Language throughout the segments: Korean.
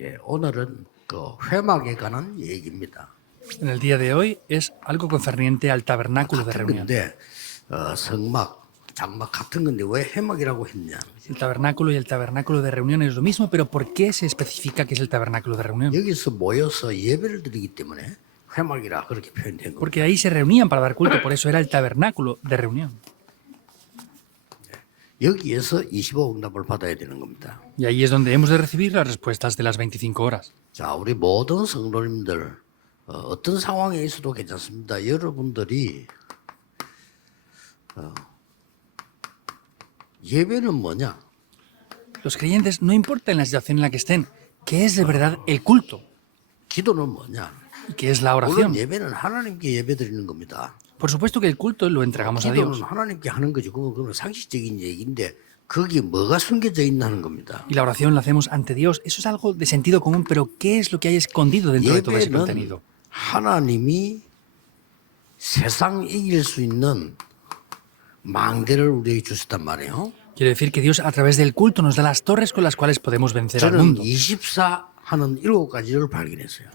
예, 오늘은 그 회막에 관한 얘기입니다. En el día de hoy es algo concerniente al tabernáculo de 같은 reunión. 건데 성막, 장막 같은 건데 왜 회막이라고 했냐? El tabernáculo y el tabernáculo de reunión es lo mismo, pero ¿por qué se especifica que es el tabernáculo de reunión? 여기서 모여서 예배를 드리기 때문에 회막이라 그렇게 표현된 겁니다. Porque ahí se reunían para dar culto, por eso era el tabernáculo de reunión. 여기에서 25응답을 받아야 되는 겁니다. Y ahí es donde hemos de recibir las respuestas de las 25 horas. 자, 우리 모든 성도님들 어떤 상황에 있어도 괜찮습니다. 여러분들이 예배는 뭐냐? Los creyentes, no importa en la situación en la que estén, ¿qué es de verdad el culto? 기도는 뭐냐? ¿Y qué es la 물론 oración? 예배는 하나님께 예배 드리는 겁니다. Por supuesto que el culto lo entregamos a Dios. 기도는 하나님께 하는 거죠. 그건 상식적인 얘기인데 거기에 뭐가 숨겨져 있나는 겁니다. Y la oración la hacemos ante Dios. Eso es algo de sentido común, pero ¿qué es lo que hay escondido dentro de todo ese 예배는 contenido? 하나님이 세상 이길 수 있는 망대를 우리에게 주셨단 말이에요. Quiere decir que Dios a través del culto nos da las torres con las cuales podemos vencer al 저는 mundo. 24 하는 7가지를 발견했어요.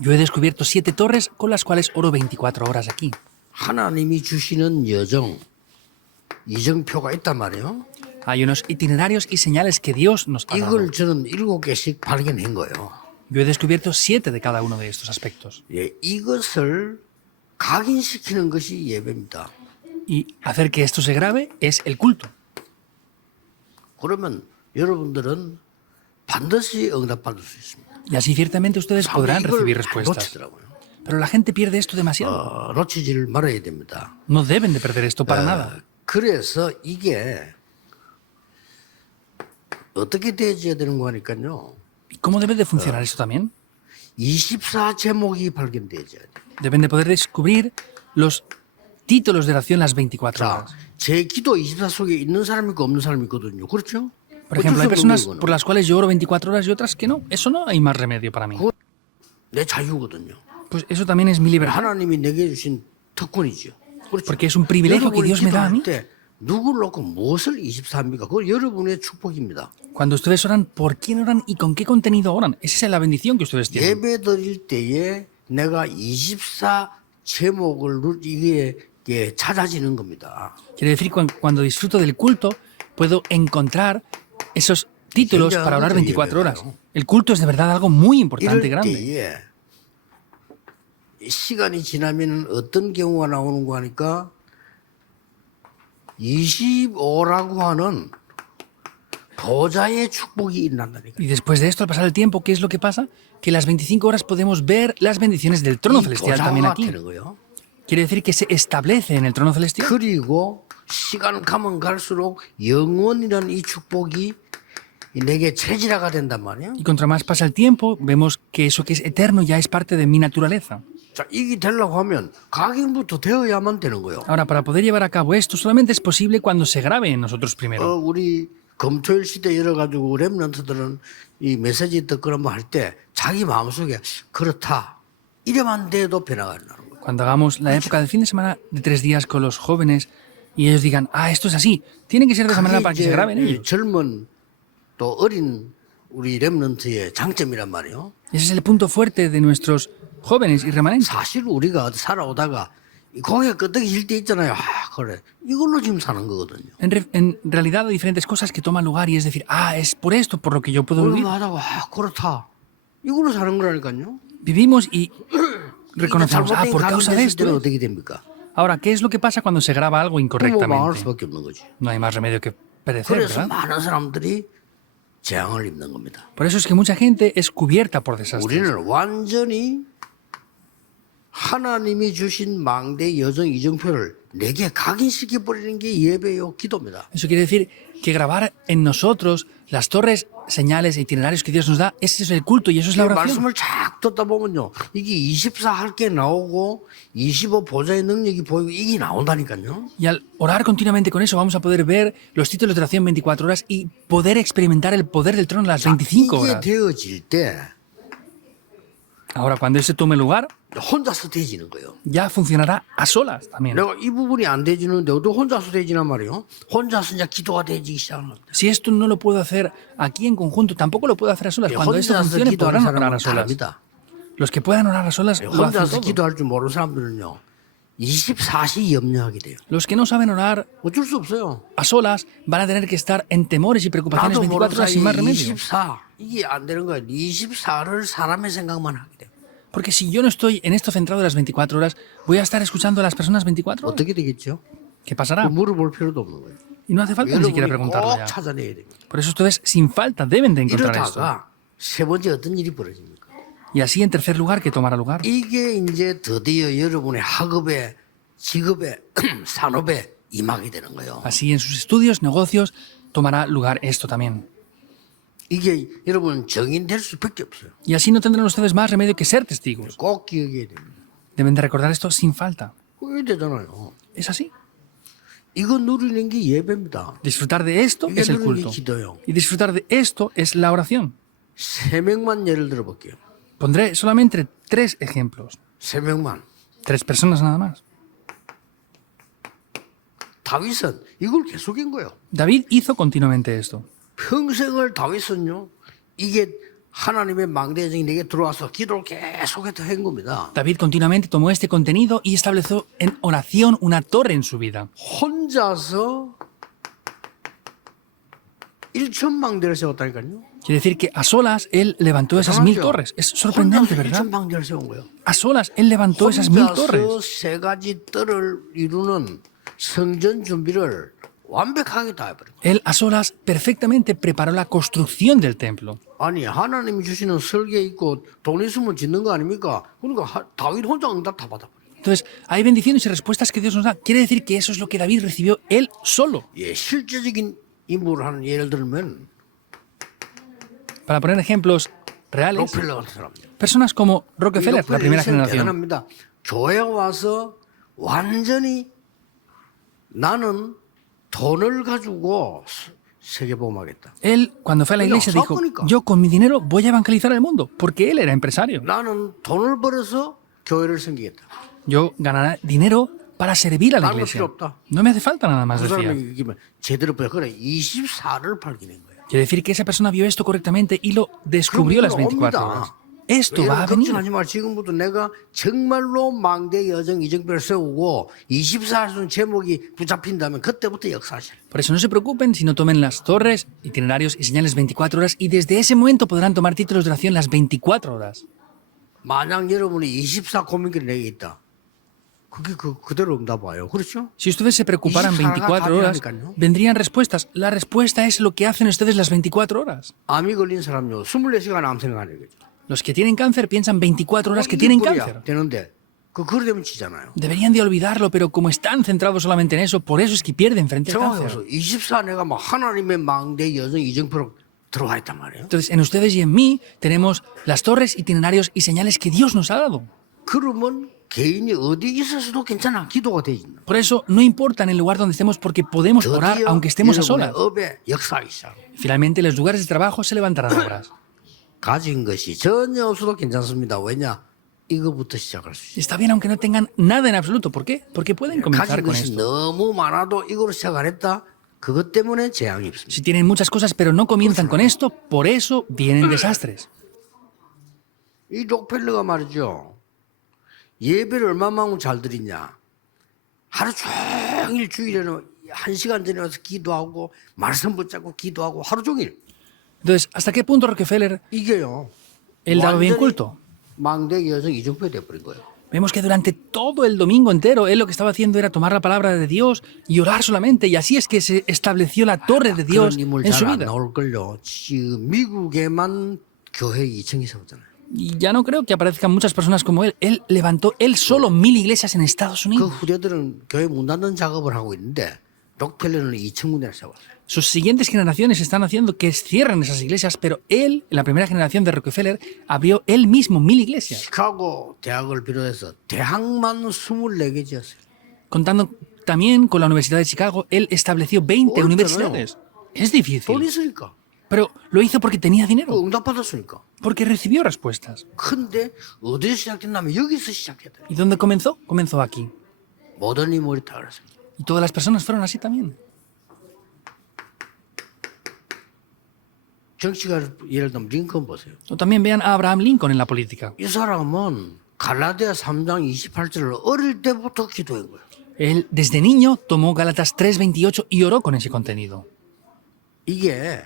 Yo he descubierto 7 torres con las cuales oro 24 horas aquí. 하나님이 주시는 여정, 이정표가 있단 말이에요. Hay unos itinerarios y señales que Dios nos ha dado. 이걸 저는 7개씩 발견한 거예요. Yo he descubierto 7 de cada uno de estos aspectos. 예, 이것을 각인시키는 것이 예배입니다. Y hacer que esto se grabe es el culto. 그러면 여러분들은 반드시 응답받을 수 있습니다. Y así ciertamente ustedes podrán 이걸 recibir 잘 respuestas. 놓치더라고요. Pero la gente pierde esto demasiado. 놓치질 말아야 됩니다. No deben de perder esto para nada. 그래서 이게 어떻게 되어야 되는 거니까요. ¿Y cómo debe de funcionar esto también? 24 제목이 발견되어야 돼요. Deben de poder descubrir los títulos de oración las 24 자, horas. 제 기도 24 속에 있는 사람이 있고 없는 사람이 있거든요. 그렇죠? Por ejemplo, hay 어쩔 수 없는 personas 거는. por las cuales yo oro 24 horas y otras que no. Eso no hay más remedio para mí. 내 자유거든요. Pues eso también es mi libertad. 하나님이 내게 주신 특권이죠. 그렇죠? Porque es un privilegio que 여러분이 Dios me da a mí. 기도할 때 누구를 놓고 무엇을 24합니까? 그건 여러분의 축복입니다. Cuando ustedes oran, ¿por quién oran y con qué contenido oran? Esa es la bendición que ustedes tienen. 예배 드릴 때에 내가 24 제목을 이게 찾아지는 겁니다. Quiere decir, cuando disfruto del culto, puedo encontrar esos títulos para orar 24 horas. El culto es de verdad algo muy importante y 이럴 grande. 때에 시간이 지나면 어떤 경우가 나오는 거 하니까 25라고 하는 보좌의 축복이 일어난다니까. Y después de esto, al pasar el tiempo, ¿qué es lo que pasa? Que las 25 horas podemos ver las bendiciones del trono celestial también 보좌가 aquí. 되는 거예요. Quiere decir que se establece en el trono celestial. 그리고 시간 가면 갈수록 영원이라는 이 축복이 내게 체질화가 된단 말이에요. Y contra más pasa el tiempo, vemos que eso que es eterno ya es parte de mi naturaleza. 자, 이게 되려고 하면 각인부터 되어야만 되는 거예요. Ahora, para poder llevar a cabo esto, solamente es posible cuando se grabe en nosotros primero. 우리 검토일 시대 열어가지고 랩런트들은 이 메시지 듣거나 뭐 할 때 자기 마음속에 그렇다 이래만 돼도 변화가 나는 거예요. Cuando hagamos la época del fin de semana de 3 días con los jóvenes y ellos digan, ah, esto es así, tiene que ser de esa manera 그게 para que se grabe en 이제 ellos. 젊은 또 어린 우리 랩런트의 장점이란 말이에요. Ese es el punto fuerte de nuestros jóvenes y remanentes. 사실 우리가 어디 살아오다가 이 고개가 끄덕이질 때 있잖아요. 그래 이걸로 지금 사는 거거든요. En realidad hay diferentes cosas que toman lugar y es decir, ah, es por esto por lo que yo puedo vivir. 그걸로 하다가 그렇다 이걸로 사는 거라니까요. Vivimos y 이게 reconocemos, ah, 잘못된 por causa de 각인됐을 때는 esto. 어떻게 됩니까? Ahora, ¿qué es lo que pasa cuando se graba algo 뭐 망할 incorrectamente? 수밖에 없는 거지. No hay más remedio que perecer, 그래서 ¿verdad? 많은 사람들이 재앙을 입는 겁니다. Por eso es que mucha gente es cubierta por desastres. 우리는 완전히 하나님이 주신 망대 여정 이정표를 내게 각인시켜 버리는 게 예배요 기도입니다. Eso quiere decir que grabar en nosotros las torres, señales e itinerarios que Dios nos da, ese es el culto y eso es la 이 oración. 말씀을 쫙 듣다 보면요. 이게 24 할 게 나오고 25 보좌의 능력이 보이고 이게 나온다니까요. Y al orar continuamente con eso vamos a poder ver los títulos de oración 24 horas y poder experimentar el poder del trono las 25 이게 horas. 되어질 때 Ahora, cuando eso tome lugar, 혼자서 돼지는 거예요. ya funcionará a solas también. 내가 이 부분이 안 돼지는데도 혼자서 돼지란 말이에요. 혼자서 이제 기도가 돼지기 시작하는 겁니다. Si esto no lo puedo hacer aquí en conjunto, tampoco lo puedo hacer a solas. Cuando esto 혼자서 funcione, 기도하는 podrán orar 사람은 a solas. 다릅니다. Los que puedan orar a solas lo hacen 혼자서 todo. 기도할 줄 모르는 사람들은요. 24시 염려하게 돼요. Los que no saben orar 어쩔 수 없어요. a solas van a tener que estar en temores y preocupaciones 나도 24 모르는 horas 사이 sin más remedio. 24 이게 안 되는 거예요. 24를 사람의 생각만 하게 돼요. Porque si yo no estoy en esto centrado de las 24 horas, voy a estar escuchando a las personas 24 horas. 어떻게 되겠죠? ¿Qué pasará? 물어볼 필요도 없는 거예요. Y no hace falta ni siquiera 여러분이 preguntarlo 꼭 ya. 찾아내야 됩니다. Por eso ustedes, sin falta, deben de encontrar esto. 이러다가 세 번째 어떤 일이 벌어집니까? Y así, en tercer lugar, ¿qué tomará lugar? 이게 이제 드디어 여러분의 학업에, 직업에, 산업에 임하게 되는 거예요. Así, en sus estudios, negocios, tomará lugar esto también. 이게 여러분 정인될 수밖에 없어요. Y así no tendrán ustedes más remedio que ser testigos. 꼭 기억해야 됩니다. Deben de recordar esto sin falta. 그게 되잖아요. Es así. 이거 누리는 게 예배입니다. Disfrutar de esto 이게 es el 누리는 게 culto. 기도요. Y disfrutar de esto es la oración. 세 명만 예를 들어볼게요. Pondré solamente 3 ejemplos. 세 명만. 3 personas nada más. 다윗은 이걸 계속한 거예요. David hizo continuamente esto. 평생을 다윗은요. 이게 하나님의 망대정이 내게 들어와서 기도를 계속해서 한 겁니다. David continuamente tomó este contenido y estableció en oración una torre en su vida. 혼자서 1천 망대를 세웠다니까요. Quiere decir que a solas él levantó esas 1000 대단하죠? torres. Es sorprendente, 혼자서 ¿verdad? 1천 망대를 세운 거예요. A solas él levantó esas 1000 혼자서 torres. 세 가지 뜰을 이루는 성전 준비를 완벽하게 다 해버린 거예요. Él a solas perfectamente preparó la construcción del templo. 아니 하나님이 주시는 설계 있고 돈 있으면 짓는 거 아닙니까? 그러니까 다윗 혼자 응답 다 받아버려요. Entonces, hay bendiciones y respuestas que Dios nos da. Quiere decir que eso es lo que David recibió él solo. 예, 실제적인 인물을 하는 예를 들면 Para poner ejemplos reales, 록펠러 같은 사람들. personas como Rockefeller, la primera generación. 대단합니다. 교회 와서 완전히 나는 돈을 가지고 세계보험하겠다. Él, cuando fue a la iglesia, dijo, yo con mi dinero voy a evangelizar el mundo, porque él era empresario. 나는 돈을 벌어서 교회를 섬기겠다. Yo ganaré dinero para servir a la iglesia. No me hace falta nada más, 그 decía. 사람이 이기면 제대로 벌어. 그래 24를 발견한 거야. Quiere decir que esa persona vio esto correctamente y lo descubrió las 24 horas. Esto va a venir. 걱정하지 마. 지금부터 내가 정말로 망대 여정 이정표를 세우고 24선 제목이 붙잡힌다면 그때부터 역사하실. Por eso no se preocupen si no tomen las torres, itinerarios y señales 24 horas y desde ese momento podrán tomar títulos de oración las 24 horas. 만약 여러분이 24 고민길이 내게 있다. 그게 그대로 응답 와요. 그렇죠? Si ustedes se preocuparan 24 horas, vendrían respuestas. La respuesta es lo que hacen ustedes las 24 horas. 암이 걸린 사람요. 24시간 암 생각하는 거죠. Los que tienen cáncer piensan 24 horas que tienen cáncer. 되는데 그걸 되면 지잖아요. Deberían de olvidarlo, pero como están centrados solamente en eso, por eso es que pierden frente al cáncer. 24 내가 막 하나님의 망대 여정 이정표로 들어와 있단 말이에요. Entonces, en ustedes y en mí tenemos las torres, itinerarios y señales que Dios nos ha dado. 그러면 개인이 어디 있어서도 괜찮아. 기도가 되지. Por eso, no importa en el lugar donde estemos, porque podemos orar aunque estemos a solas. 업에 역사하기 시작. Finalmente, los lugares de trabajo se levantarán obras. 가진 것이 전혀 없어도 괜찮습니다. 왜냐? 이거부터 시작할 수 있어요. Está bien aunque no tengan nada en absoluto. ¿Por qué? Porque pueden comenzar 가진 con 것이 esto. 너무 많아도 이거로 시작 안 했다. 그것 때문에 재앙이 없습니다. Si tienen muchas cosas pero no comienzan con esto, por eso vienen desastres. 이 록펠러가 말이죠. 예배를 얼마만큼 잘 드리냐. 하루 종일 주일에는 1시간 전에 와서 기도하고 말씀 붙잡고 기도하고 하루 종일. Entonces, ¿hasta qué punto Rockefeller 이게요. él daba bien 완전히 culto? 망대 여정 이정표가 돼버린 거예요. Vemos que durante todo el domingo entero él lo que estaba haciendo era tomar la palabra de Dios y orar solamente. Y así es que se estableció la torre de Dios 그런 인물 en su 잘안 vida. 나올걸요. 지금 미국에만 교회 2층이 세웠잖아요. Y ya no creo que aparezcan muchas personas como él. Él levantó él solo 1000 iglesias en Estados 그 Unidos. 후대들은 교회 문 닫는 작업을 하고 있는데 록펠러는 2층 군데를 세웠어요. Sus siguientes generaciones están haciendo que cierren esas iglesias, pero él, en la primera generación de Rockefeller, abrió él mismo 1000 iglesias, 시카고 대학을 비롯해서 대학만 24개 지었어요. contando también con la Universidad de Chicago. Él estableció 20 어렵잖아요. universidades. Es 돈 difícil, 있으니까. Pero lo hizo porque tenía 그 dinero, 응답받았으니까. porque recibió respuestas. 근데 어디서 시작됐냐면 여기서 시작했다. ¿Y dónde comenzó? Comenzó aquí. 모든 인물이 다 그랬어요. Y todas las personas fueron así también. 정치가 예를 들면 링컨 보세요. O también vean a Abraham Lincoln en la política. 이 사람은 갈라디아 3장 28절을 어릴 때부터 기도한 거예요. Él desde niño tomó Gálatas 3:28 y oró con ese contenido. 이게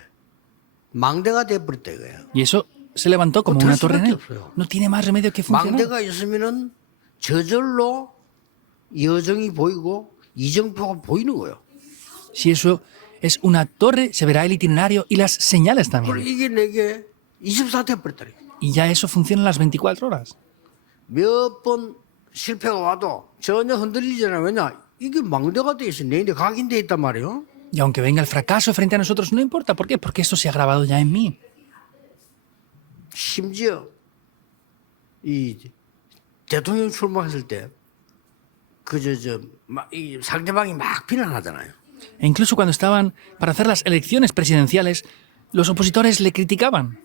망대가 돼버렸다 이거예요. Y eso se levantó como 어쩔 una torre en él. 수밖에 없어요. No tiene más remedio que funcionar. 망대가 있으면은 저절로 여정이 보이고 이정표가 보이는 거예요. Si eso es una torre, se verá el itinerario y las señales 그리고 también. 이게 내게 24 돼버렸다니. Y ya eso funciona las 24 horas. 몇 번 실패가 와도 전혀 흔들리잖아요. 왜냐? 이게 망대가 돼 있어. 내 각인돼 있단 말이에요. Y aunque venga el fracaso frente a nosotros, no importa. ¿Por qué? Porque esto se ha grabado ya en mí. 심지어 이 대통령 출마했을 때 이 상대방이 막 비난하잖아요. E incluso cuando estaban para hacer las elecciones presidenciales, los opositores le criticaban.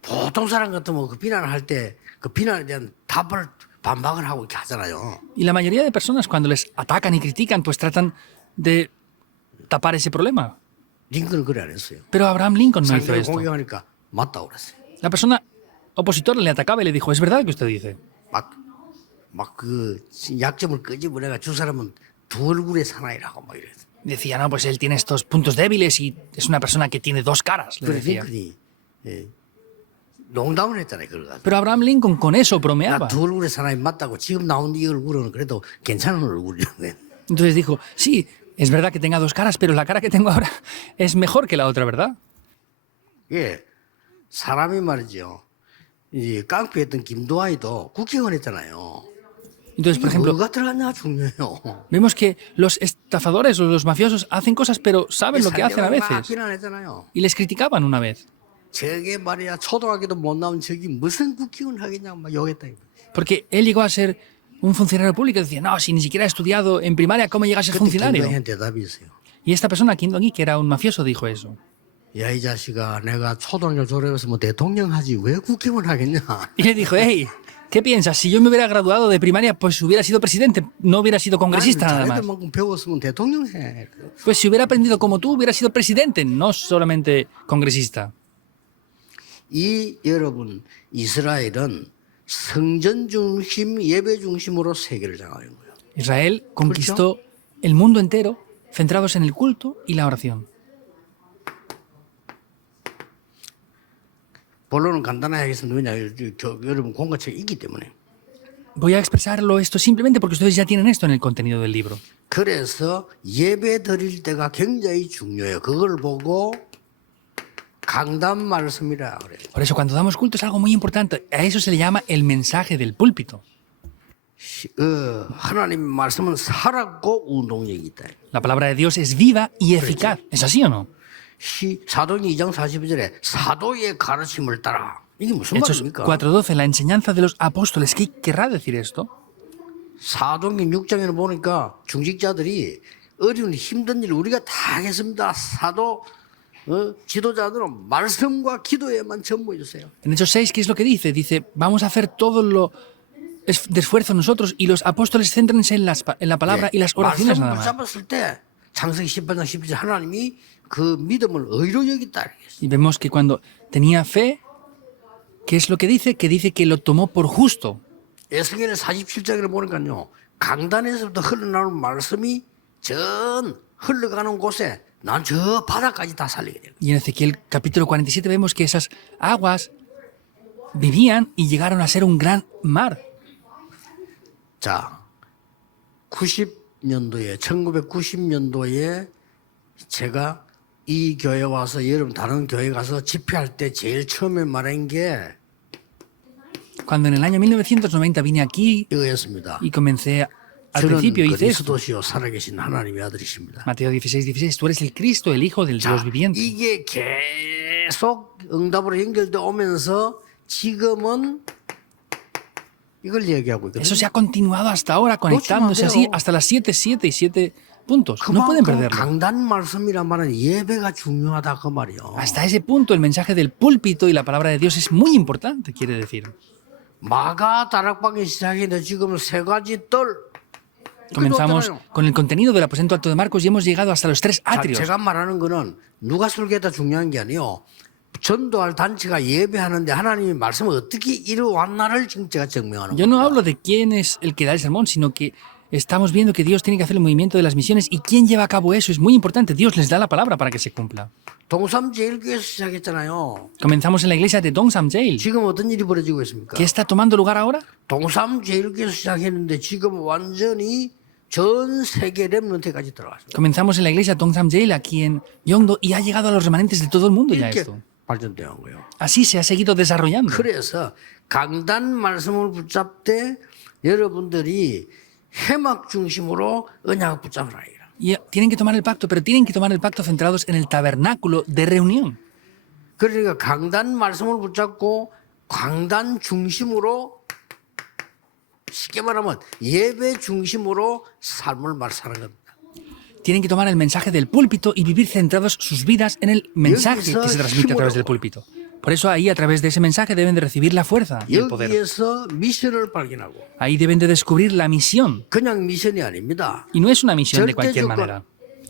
보통 사람 같으면 그 비난할 때 그 비난에 대한 답을 반박을 하고 이렇게 하잖아요. Y la mayoría de personas cuando les atacan y critican, pues tratan de tapar ese problema. 링컨은 그래 안 했어요. Pero Abraham Lincoln no hizo 상대를 esto. 공격하니까 맞다고 그랬어요. La persona opositora le atacaba y le dijo, es verdad que usted dice. 막 그 약점을 끄집어내가 주 사람은 두 얼굴의 사나이라고 막 이래요. Decía, no, pues él tiene estos puntos débiles y es una persona que tiene dos caras, le 그래 decía. 링컨이 농담을 했잖아요. 그걸 가지고. Pero Abraham Lincoln con eso bromeaba. 나 두 얼굴의 사나이 맞다고 지금 나온 이 얼굴은 그래도 괜찮은 얼굴이라고. Entonces dijo, sí, es verdad que tenga dos caras, pero la cara que tengo ahora es mejor que la otra, ¿verdad? 예, 사람이 말이죠. 이 깡패였던 김도환이도 국회의원 했잖아요. Entonces, por ejemplo, 뭐가 들어갔냐 중요해요. vemos que los estafadores o los mafiosos hacen cosas, pero saben lo que hacen a 상대방이 막 veces. 비난했잖아요. Y les criticaban una vez. 저게 말이야 초등학교도 못 나온 저기 무슨 국회의원 하겠냐고 막 욕했다. Porque él llegó a ser un funcionario público y decía, no, si ni siquiera ha estudiado en primaria, ¿cómo llega a ser 그때 funcionario? 김도환한테 대답이 있어요. Y esta persona, Kim Dong-gi, que era un mafioso, dijo eso. 야 이 자식아 내가 초등학교 졸업했으면 대통령 하지 왜 국회의원 하겠냐. Y le dijo, hey, ¿qué piensas? Si yo me hubiera graduado de primaria, pues hubiera sido presidente, no hubiera sido congresista nada más. 자네들만큼 배웠으면 대통령 해. Pues si hubiera aprendido como tú, hubiera sido presidente, no solamente congresista. 이 여러분 이스라엘은 성전 중심 예배 중심으로 세계를 장악한 거예요. Israel conquistó el mundo entero centrados en el culto y la oración. 본론은 간단하게 하겠습니다. 왜냐 여러분 공과책이 있기 때문에. Voy a expresarlo esto simplemente porque ustedes ya tienen esto en el contenido del libro. 그래서 예배 드릴 때가 굉장히 중요해요. 그걸 보고 강단 말씀이라 그래요. Por eso cuando damos culto es algo muy importante. A eso se le llama el mensaje del púlpito. 하나님 말씀은 살았고 운동력이 있다. La palabra de Dios es viva y eficaz. ¿Es así o no? 사도행전 2장 42절에 사도의 가르침을 따라. 이게 무슨 Hechos 말입니까? 4:12, la enseñanza de los apóstoles. ¿Qué querrá decir esto? 사도행전 6장에는 보니까 중직자들이 어려운 힘든 일 우리가 다 하겠습니다. 사도 지도자들은 말씀과 기도에만 전무해 주세요. En Hechos 6, ¿qué es lo que dice? Dice, vamos a hacer todo lo de esfuerzo nosotros y los apóstoles céntrense en la palabra y las oraciones nada 말씀을 más. 잡았을 때 창세기 18장 17절 하나님이 그 믿음을 의로 여기다. Y vemos que cuando tenía fe, ¿qué es lo que dice? Que dice que lo tomó por justo. 에스겔 47장을 보니까요. 강단에서부터 흘러나오는 말씀이 전 흘러가는 곳에 난 저 바다까지 다 살리게 돼요. Y en Ezequiel capítulo 47 vemos que esas aguas vivían y llegaron a ser un gran mar. 자, 1990년도에 제가 이 교회 와서 여러분 다른 교회 가서 집회할 때 제일 처음에 말한 게 Cuando en el año 1990 vine aquí 이거였습니다. y comencé, al 저는 principio hice esto. 그리스도시요 살아계신 하나님의 아들이십니다. Mateo 16:16, tú eres el Cristo, el Hijo del Dios 자, viviente. 이게 계속 응답으로 연결돼 오면서 지금은 이걸 얘기하고 있거든요. Eso se ha continuado hasta ahora, conectándose así hasta las 7:7 y 7 puntos. No pueden 그만큼 perderlo. 강단 말씀이란 말은 예배가 중요하다 그 말이요. Hasta ese punto, el mensaje del púlpito y la palabra de Dios es muy importante, quiere decir. 마가 다락방에 시작했는데 지금 세 가지 뜰. Comenzamos con el contenido del aposento alto de Marcos y hemos llegado hasta los 3 자, atrios. 제가 말하는 거는 누가 설계다 중요한 게 아니요. 전도할 단체가 예배하는데 하나님이 말씀을 어떻게 이루어왔나를 지금 제가 증명하는 Yo no 겁니다. hablo de quién es el que da el sermón, sino que estamos viendo que Dios tiene que hacer el movimiento de las misiones y quién lleva a cabo eso. Es muy importante. Dios les da la palabra para que se cumpla. 동삼제일교에서 시작했잖아요. Comenzamos en la iglesia de Dongsamjeil. 지금 어떤 일이 벌어지고 있습니까? ¿Qué está tomando lugar ahora? 동삼제일교에서 시작했는데 지금 완전히 전 세계 렘넌트까지 들어갔습니다. Comenzamos en la iglesia Dongsamjeil aquí en Yeongdo y ha llegado a los remanentes de todo el mundo ya 이렇게 esto. 발전되어 온 거예요. Así se ha seguido desarrollando. 그래서 강단 말씀을 붙잡되 여러분들이 해막 중심으로 언약을 붙잡으라. Y tienen que tomar el pacto, pero tienen que tomar el pacto centrados en el tabernáculo de reunión. 그러니까 강단 말씀을 붙잡고 강단 중심으로 쉽게 말하면 예배 중심으로 삶을 사는 겁니다. Tienen que tomar el mensaje del púlpito y vivir centrados sus vidas en el mensaje que se transmite a través del púlpito. Por eso ahí, a través de ese mensaje, deben de recibir la fuerza y el poder. 여기에서 미션을 발견하고 Ahí deben de descubrir la misión. 그냥 미션이 아닙니다. Y no es una misión de cualquier manera.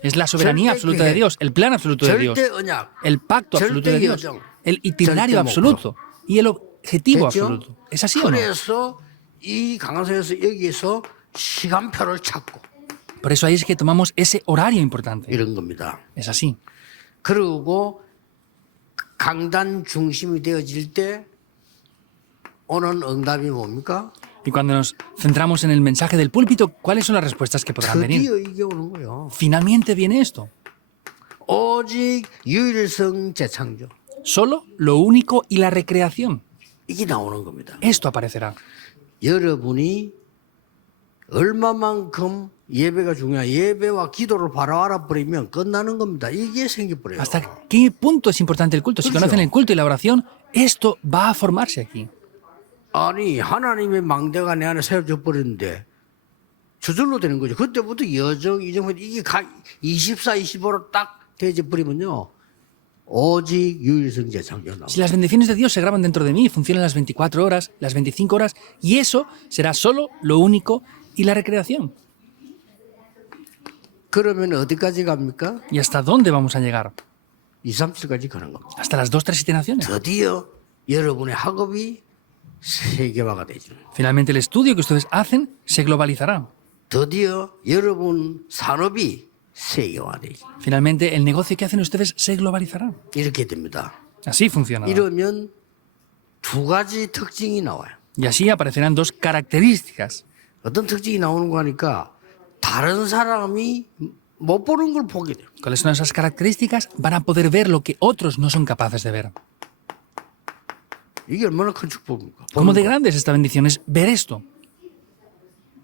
Es la soberanía absoluta de Dios, el plan absoluto de Dios, 절대 언약, el pacto absoluto de Dios, el itinerario 절대 absoluto y el objetivo 됐죠? absoluto. ¿Es así o no? 그래서 이 강화서에서 여기에서 시간표를 찾고 Por eso ahí es que tomamos ese horario importante. 이런 겁니다. Es así. 그리고 강단 중심이 되어질 때 오는 응답이 뭡니까? Y cuando nos centramos en el mensaje del púlpito, ¿cuáles son las respuestas que podrán venir? 드디어 이게 오는 거예요. Finalmente viene esto. 오직 유일성 재창조. Solo lo único y la recreación. 이게 나오는 겁니다. Esto aparecerá. 여러분이 얼마만큼 예배가 중요한 예배와 기도를 바로 알아버리면 끝나는 겁니다. 이게 생겨버려요. ¿Hasta qué punto es importante el culto? Si conocen el culto y la oración, esto va a formarse aquí. 아니 하나님의 망대가 내 안에 세워져 버렸는데 저절로 되는 거죠. 그때부터 여정 이정 이게 24, 25로 딱 되어져 버리면요. 오직 유일성 재창조 나옵니다. Si las bendiciones de Dios se graban dentro de mí, funcionan las 24 horas, las 25 horas, y eso será solo lo único y la recreación. 그러면 어디까지 갑니까? ¿Y hasta dónde vamos a llegar? 2, 3, 7까지 가는 겁니다. Hasta las 2, 3, 7 naciones. 드디어 여러분의 학업이 세계화가 되죠. Finalmente el estudio que ustedes hacen se globalizará. 드디어 여러분 산업이 세계화되죠. Finalmente el negocio que hacen ustedes se globalizará. 이렇게 됩니다. Así funcionará. 이러면 두 가지 특징이 나와요. Y así aparecerán dos características. 어떤 특징이 나오는 거 하니까 다른 사람이 못 보는 걸 보게 돼요. ¿Cuáles son esas características? Van a poder ver lo que otros no son capaces de ver. 이게 얼마나 큰 축복입니까? ¿Cómo de grande es esta bendición? Es ver esto.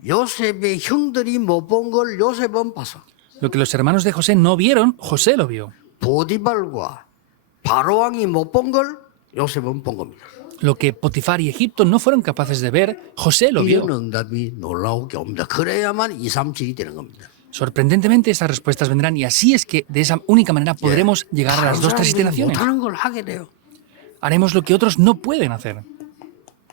요셉의 형들이 못 본 걸 요셉은 봤어. Lo que los hermanos de José no vieron, José lo vio. 보디발과 바로왕이 못 본 걸 요셉은 본 겁니다. Lo que Potifar y Egipto no fueron capaces de ver, José lo vio. 이런 응답이 놀라우게 옵니다. 그래야만 2, 3, 7이 되는 겁니다. Sorprendentemente, estas respuestas vendrán y así es que de esa única manera podremos llegar a las 2, 3, 7 사람이 naciones. 못하는 걸 하게 돼요. Haremos lo que otros no pueden hacer.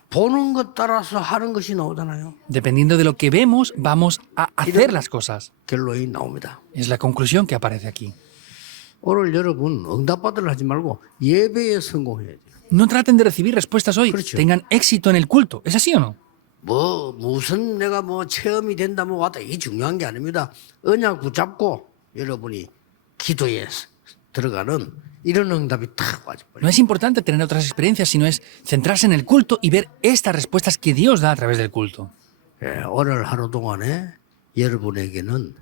보는 것 따라서 하는 것이 나오잖아요. Dependiendo de lo que vemos, vamos a hacer las cosas. 결론이 나옵니다. Es la conclusión que aparece aquí. 오늘 여러분 응답받으려 하지 말고 예배에 성공해야 돼요. No traten de recibir respuestas hoy. 그렇죠. Tengan éxito en el culto. ¿Es así o no? 무슨 내가 체험이 된다 왔다 이게 중요한 게 아닙니다. 언약 붙잡고 여러분이 기도에 들어가는 이런 응답이 탁 와져버려요. No es importante tener otras experiencias, sino es centrarse en el culto y ver estas respuestas que Dios da a través del culto. 오늘 하루 동안에 여러분에게는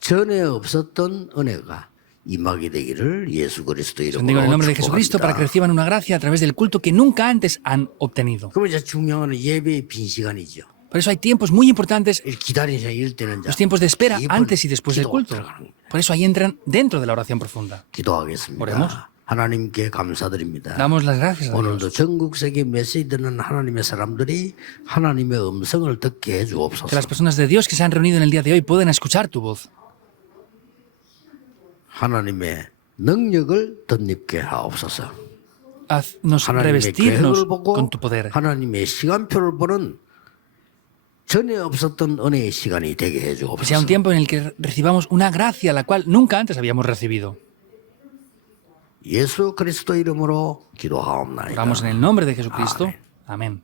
전에 없었던 은혜가 임하게 되기를 예수 그리스도 Bendigo 이름으로 en el nombre de Jesucristo para que 축복합니다. reciban una gracia a través del culto que nunca antes han obtenido. 그럼 이제 중요한 건 예배의 빈 시간이죠. Por eso hay tiempos muy importantes, 기다리는 시간 이럴 때는 los tiempos de espera 기본 antes y después del 기도 culto. 들어가는 겁니다. Por eso ahí entran dentro de la oración profunda. 기도하겠습니다. Oremos. 하나님께 감사드립니다. Damos las gracias a Dios. 오늘도 전국 세계 메시지 듣는 하나님의 사람들이 하나님의 음성을 듣게 Que 해주옵소서. las personas de Dios que se han reunido en el día de hoy puedan escuchar tu voz. 하나님의 능력을 덧입게 하옵소서. Haznos 하나님의 revestirnos 계획을 보고 con tu poder. 하나님의 시간표를 보는 전에 없었던 은혜의 시간이 되게 Que sea un 해주옵소서. tiempo en el que recibamos una gracia la cual nunca antes habíamos recibido. 예수 그리스도 이름으로 기도하옵나이다. Oramos en el nombre de Jesucristo. Amén.